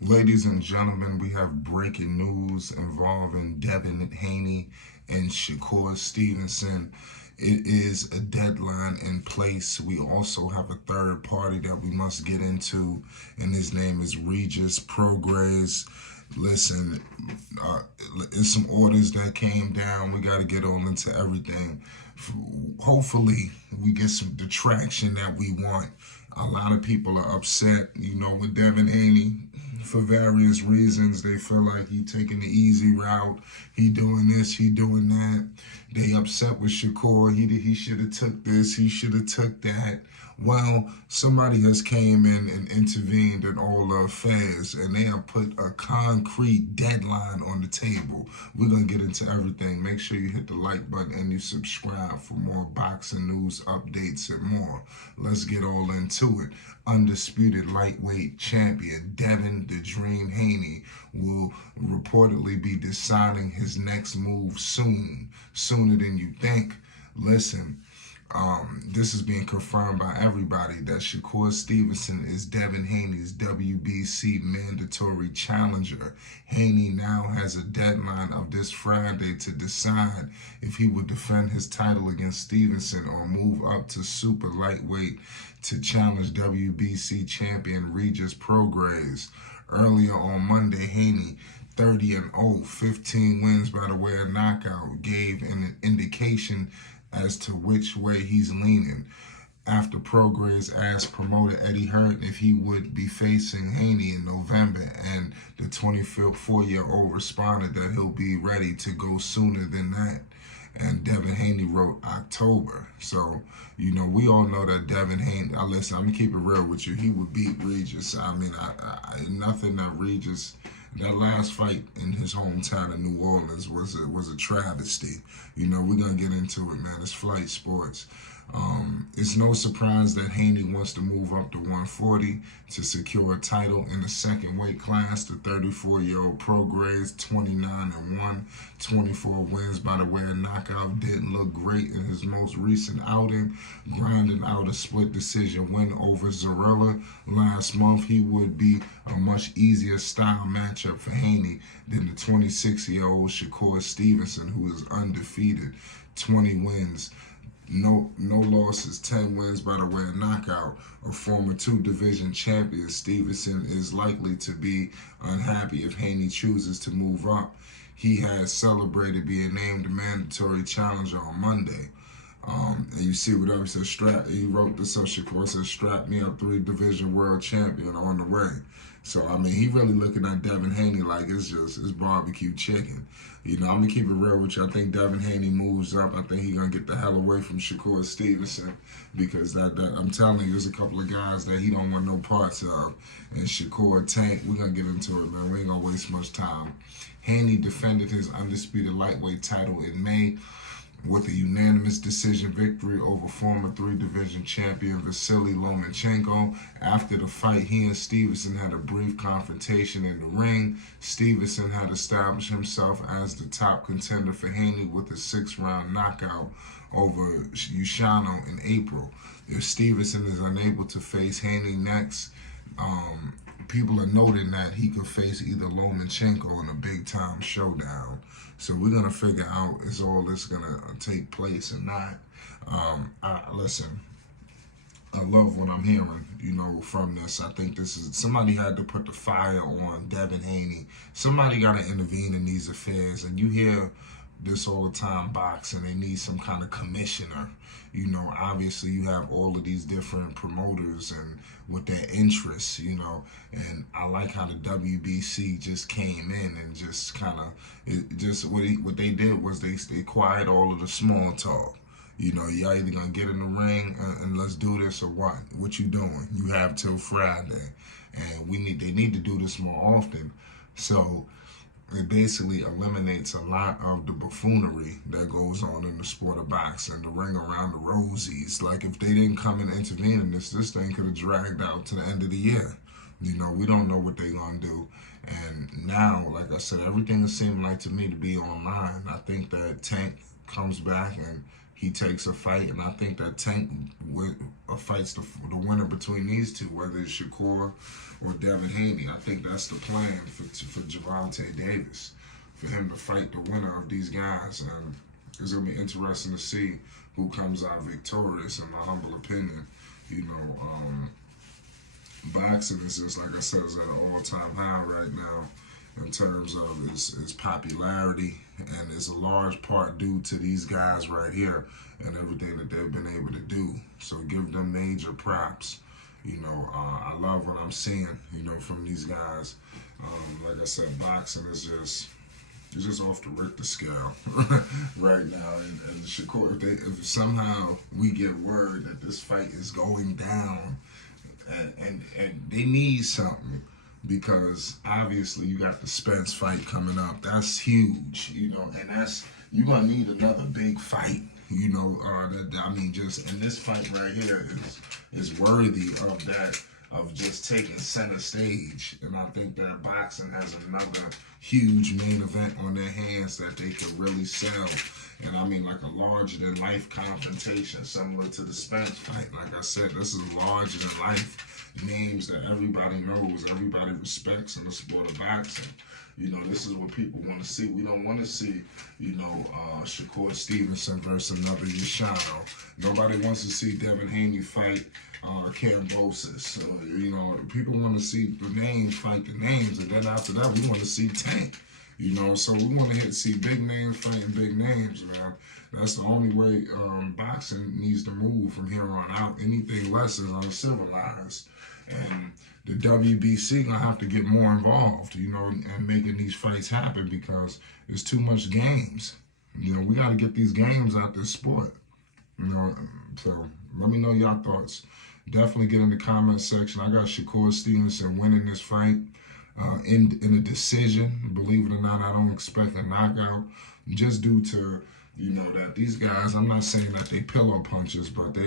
Ladies and gentlemen, we have breaking news involving Devin, Haney, and Shakur Stevenson. It is a deadline in place. We also have a third party that we must get into, and his name is Regis Prograis. Listen, it's some orders that came down. We got to get on into everything. Hopefully, we get the traction that we want. A lot of people are upset, with Devin Haney for various reasons. They feel like he taking the easy route. He doing this, he doing that. They upset with Shakur. He should have took this. He should have took that. Well, somebody has came in and intervened in all the affairs, and they have put a concrete deadline on the table. We're going to get into everything. Make sure you hit the like button and you subscribe for more boxing news, updates, and more. Let's get all into it. Undisputed lightweight champion Devin "The Dream" Haney will reportedly be deciding his next move soon, sooner than you think. Listen, this is being confirmed by everybody that Shakur Stevenson is Devin Haney's WBC mandatory challenger. Haney now has a deadline of this Friday to decide if he would defend his title against Stevenson or move up to super lightweight to challenge WBC champion Regis Prograis. Earlier on Monday, Haney 30-0, 15 wins by the way of knockout, gave an indication as to which way he's leaning. After Prograis asked promoter Eddie Hearn if he would be facing Haney in November, and the 24-year-old responded that he'll be ready to go sooner than that. And Devin Haney wrote October. So, we all know that Devin Haney, listen, I'm going to keep it real with you. He would beat Regis. I mean, nothing that Regis, that last fight in his hometown of New Orleans was a travesty. We're going to get into it, man. It's flight sports. It's no surprise that Haney wants to move up to 140 to secure a title in the second weight class. The 34-year-old Prograis, 29-1, 24 wins by the way of knockout, didn't look great in his most recent outing, grinding out a split decision win over Zorilla last month. He would be a much easier style matchup for Haney than the 26-year-old Shakur Stevenson, who is undefeated, 20 wins. No losses, 10 wins by the way of knockout. A former two-division champion, Stevenson is likely to be unhappy if Haney chooses to move up. He has celebrated being named the mandatory challenger on Monday. And you see what I said, he wrote this up, Shakur said, strap me up, 3-division world champion on the way. So, he really looking at Devin Haney like it's barbecue chicken. I'm going to keep it real with you. I think Devin Haney moves up. I think he's going to get the hell away from Shakur Stevenson because that I'm telling you, there's a couple of guys that he don't want no parts of. And Shakur, Tank, we're going to get into it, man. We ain't going to waste much time. Haney defended his undisputed lightweight title in May with a unanimous decision victory over former 3-division champion Vasily Lomachenko. After the fight, he and Stevenson had a brief confrontation in the ring. Stevenson had established himself as the top contender for Haney with a 6-round knockout over Ushano in April. If Stevenson is unable to face Haney next, people are noting that he could face either Lomachenko in a big-time showdown. So we're going to figure out is all this going to take place or not. Listen, I love what I'm hearing, from this. I think somebody had to put the fire on Devin Haney. Somebody got to intervene in these affairs. And you hear this all the time, boxing. They need some kind of commissioner. Obviously you have all of these different promoters and with their interests, and I like how the WBC just came in and just kind of, what they did was they quiet all of the small talk. Y'all either gonna get in the ring and let's do this or what? What you doing? You have till Friday, and they need to do this more often. So it basically eliminates a lot of the buffoonery that goes on in the sport of boxing, the ring around the rosies. Like, if they didn't come and intervene in this thing could have dragged out to the end of the year. We don't know what they're going to do. And now, like I said, everything is seeming like to me to be online. I think that Tank comes back and he takes a fight, and I think that Tank fights the winner between these two, whether it's Shakur or Devin Haney. I think that's the plan for Gervonta Davis, for him to fight the winner of these guys, and it's gonna be interesting to see who comes out victorious. In my humble opinion, boxing is just, like I said, is at an all-time high right now in terms of its popularity, and it's a large part due to these guys right here and everything that they've been able to do. So give them major props. I love what I'm seeing, from these guys. Like I said, boxing is just off the Richter scale right now. And Shakur, if somehow we get word that this fight is going down, and they need something, because obviously you got the Spence fight coming up. That's huge, and you're gonna need another big fight. And this fight right here is worthy of that, of just taking center stage. And I think that boxing has another huge main event on their hands that they could really sell. And I mean, like a larger than life confrontation, similar to the Spence fight. Like I said, this is larger than life names that everybody knows, everybody respects in the sport of boxing. This is what people want to see. We don't want to see, Shakur Stevenson versus another Yashano. Nobody wants to see Devin Haney fight Cambosis. People want to see the names fight the names, and then after that, we want to see Tank. So we want to see big names fighting big names, man. That's the only way boxing needs to move from here on out. Anything less is uncivilized. And the WBC gonna have to get more involved, and making these fights happen, because there's too much games. We got to get these games out this sport. So let me know your thoughts. Definitely get in the comment section. I got Shakur Stevenson winning this fight in a decision. Believe it or not, I don't expect a knockout, just due to that these guys, I'm not saying that they pillow punches, but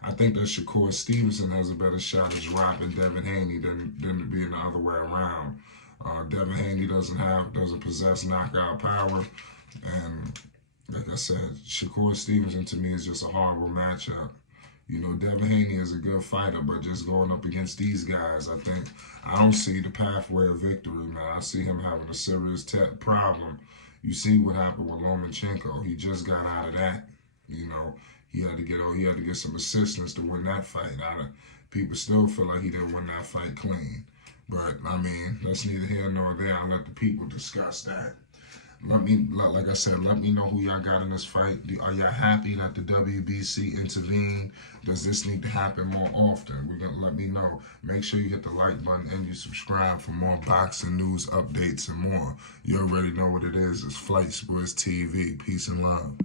I think that Shakur Stevenson has a better shot at dropping Devin Haney than being the other way around. Devin Haney doesn't possess knockout power, and like I said, Shakur Stevenson to me is just a horrible matchup. Devin Haney is a good fighter, but just going up against these guys, I don't see the pathway of victory, man. I see him having a serious problem. You see what happened with Lomachenko. He just got out of that. He had to get some assistance to win that fight. People still feel like he didn't win that fight clean. But that's neither here nor there. I'll let the people discuss that. Like I said, let me know who y'all got in this fight. Are y'all happy that the WBC intervened? Does this need to happen more often? Let me know. Make sure you hit the like button and you subscribe for more boxing news, updates, and more. You already know what it is. It's Flight Sports TV. Peace and love.